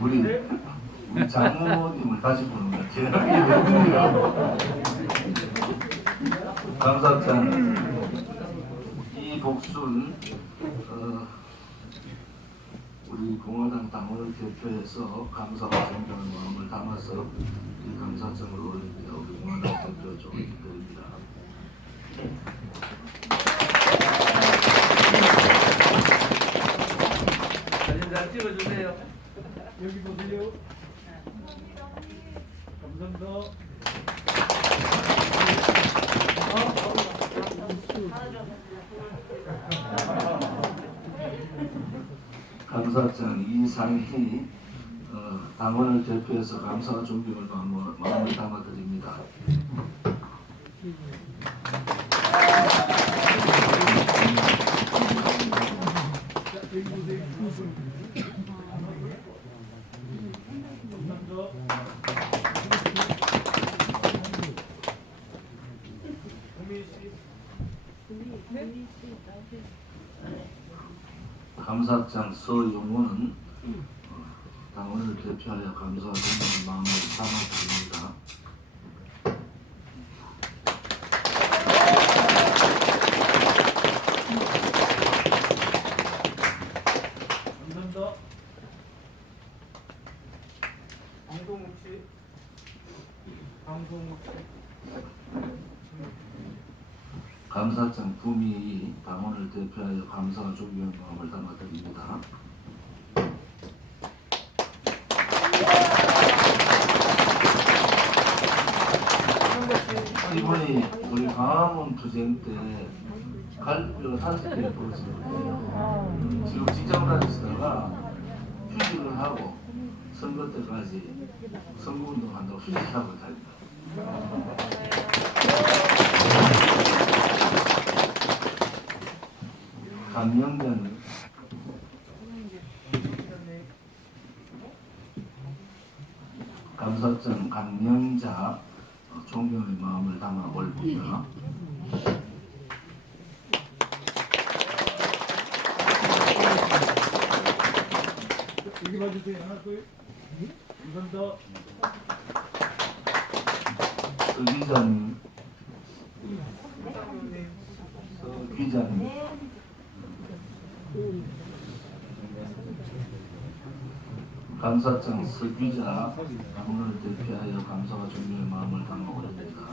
우리 우리 장모님을 다시 보는 거야. 제가 이거요. 감사장 이복순 어, 우리 공화당 당원을 대표해서 감사와 존경의 마음을 담아서 이 감사장을 올립니다. 우리 공화당 대표 조기드립니다. 사진 잘 찍어주세요. 여기 보세요. 감사합니다. 감사장 이상희 어, 당원을 대표해서 감사와 존경을 마음을, 담아드립니다. 감사장 서용호는 하여 존경의 마음을. 강동욱 씨. 감사장 구미 당원을 대표하여 감사와 존경의 마음을 담아드립니다. 이분이 우리 광화문 투쟁 때 갈비로 탄식에 벌어지거든요. 지금 직장 다니시다가 휴직을 하고 선거 때까지 선거운동 한다고 휴직하고 다닙니다. 강명대는 감사장 강명자 어, 존경의 마음을 담아 올립니다. 봐주세요. 하나, 둘. 감사합니다. 서 기자님, 서 기자님, 감사장 서 기자 당원을 대표하여 감사와 존경의 마음을 담아 올립니다.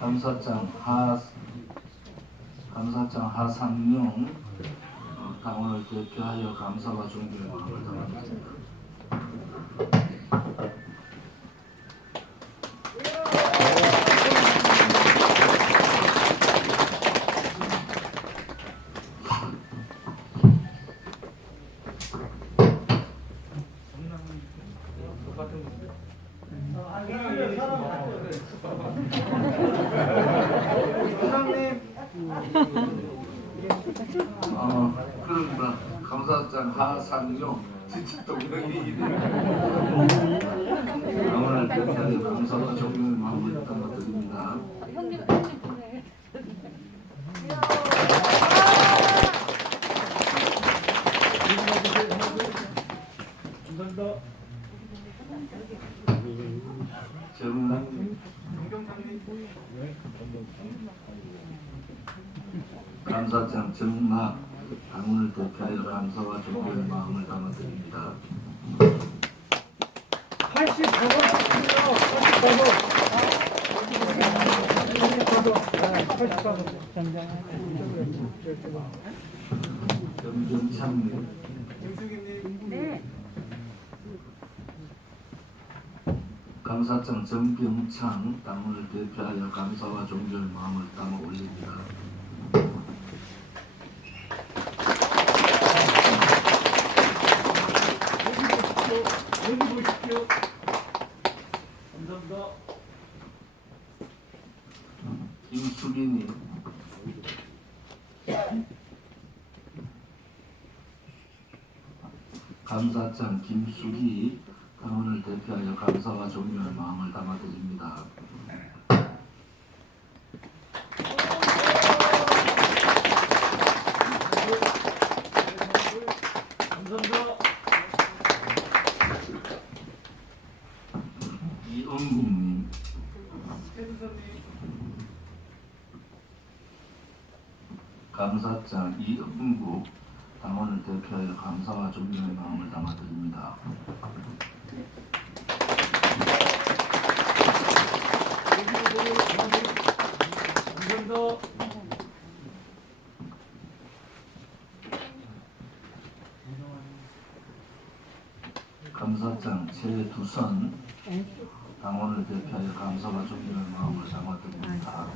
감사장 하 감사장 하상용 어, 당원을 대표하여 감사와 존경의 마음을. 똑같은 건데. 어, 그러니까 감사장 하상용 진짜 동명이인데 당원을 대표하여 감사와. 형님 형님 보내. 감사합니다. 감사장 정막 당원을 대표하여 감사와 존경의 마음을 담아드립니다. 85번 쳤습니다. 85번. 85번. 염정창님 네. 감사장 정병창 당원을 대표하여 감사와 존경의 마음을 담아 올립니다. 여기 보십시오. 감사합니다. 임수빈님. 감사장 김숙이 당원을 대표하여 감사와 존경의 마음을 담아드립니다. 대표하여 감사와 존경의 마음을 담아드립니다. 감사장 최두선 당원을 대표하여 감사와 존경의 마음을 담아드립니다.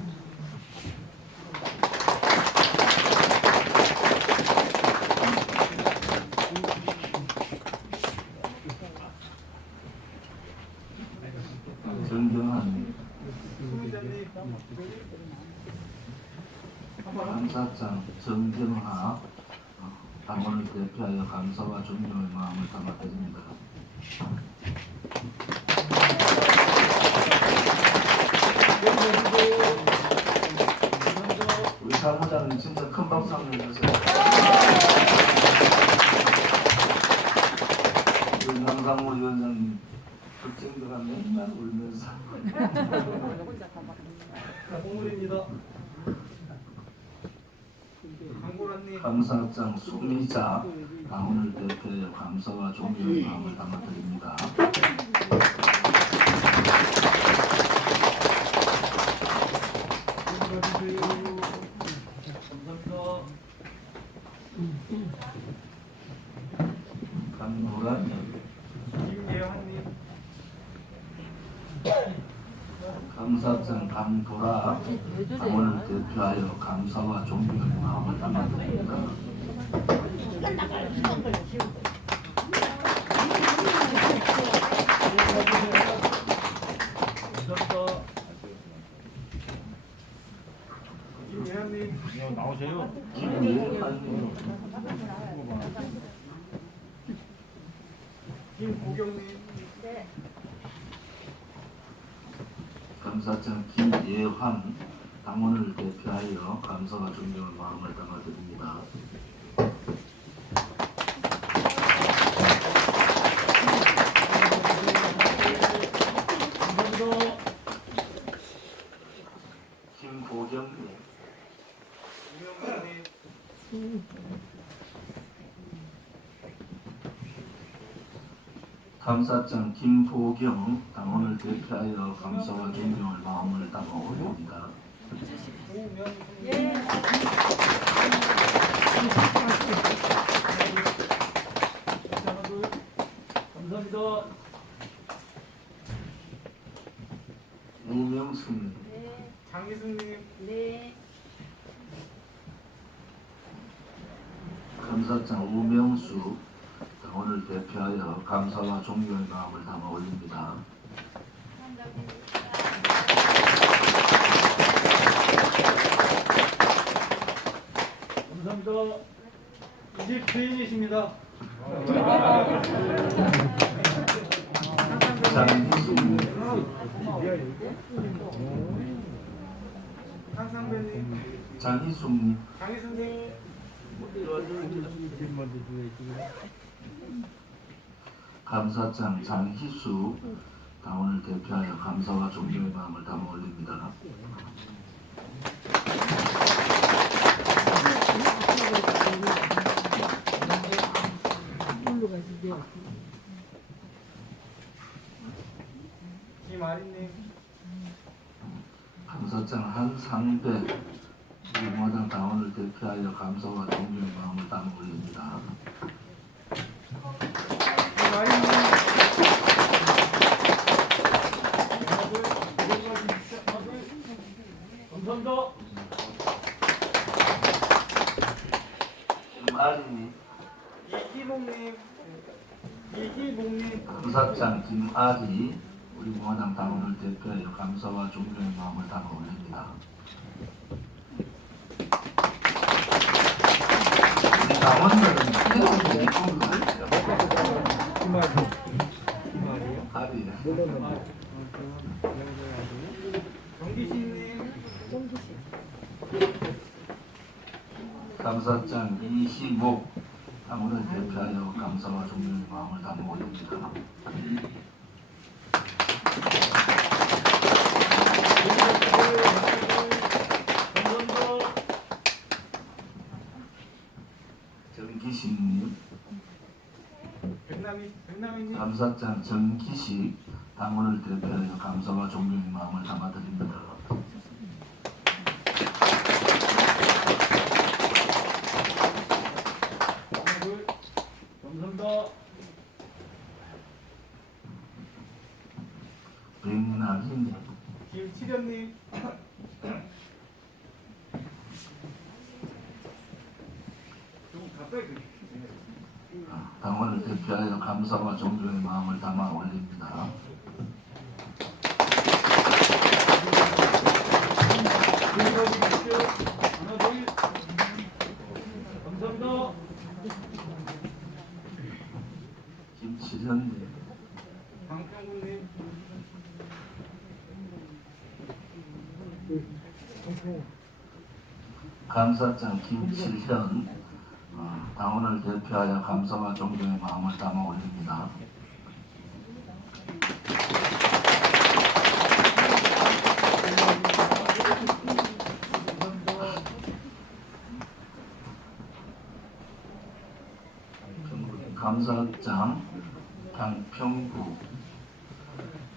정경환 수의자님, 감사장 정경하 당원을 대표하여 감사와 존경의 마음을 담아 드립니다. 감사합니다. 우리 사무장님 진짜 큰 박수 한번 주세요. 우리 남상무 위원장님 걱정들가 맨날 울면서 공물입니다. 강고라님, 감사장 수미자 당원을 대표하여 감사와 존경의 마음을 담아드립니다. 강노라님 감사장 강도라 당원을 대표하여 감사와 존경의 마음을 담아드립니다. 감사장 김예환 당원을 대표하여 감사와 존경의 마음을 담아드립니다. 김보경님 우명관님, 감사장 김보경 당원을 대표하여 감사와 존경의 마음을 담아 올립니다. 감사합니다. 우명순 장희승님, 네. 감사장 우명수 당원을 대표하여 감사와 존경의 마음을 담아 올립니다. 감사합니다. 이집 주인이십니다. 장희숙 한상배님, 장희숙님 장희승님, 감사장 장희수 당원을 대표하여 감사와 존경의 마음을 담아 올립니다. 감사장 한상배 당원을 대표하여 감사와 존경의 마음을 담아 올립니다. 감사합니다. 감사장 김아리 우리 우마당 당원을 대표하여 감사와 존경의 마음을 담아 올립니다. 당원들은 이렇게 입은 거 김아리. 김아리요? 아니 정기신님. 감사장 이희목 당원을 대표하여 감사와 존경의 마음을 담아 올립니다. 전선도. 정기식님 백남이 감사장 정기식 당원을 대표하여 감사와 존경의 마음을 담아드립니다. 하나 둘. 전선도. 백남희님 김치련님. 좀 가까이 드릴게요. 당원을 대표하여 감사와 존경의 마음을 담아 올립니다. 감사합니다. 김치현님. 감사장 김칠현 어, 당원을 대표하여 감사와 존경의 마음을 담아 올립니다. 감사장 강평구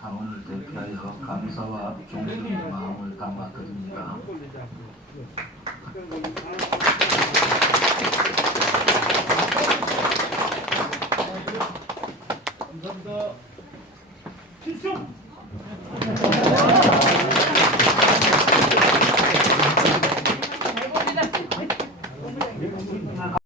당원을 대표하여 감사와 존경의 마음을 담아 드립니다. 네.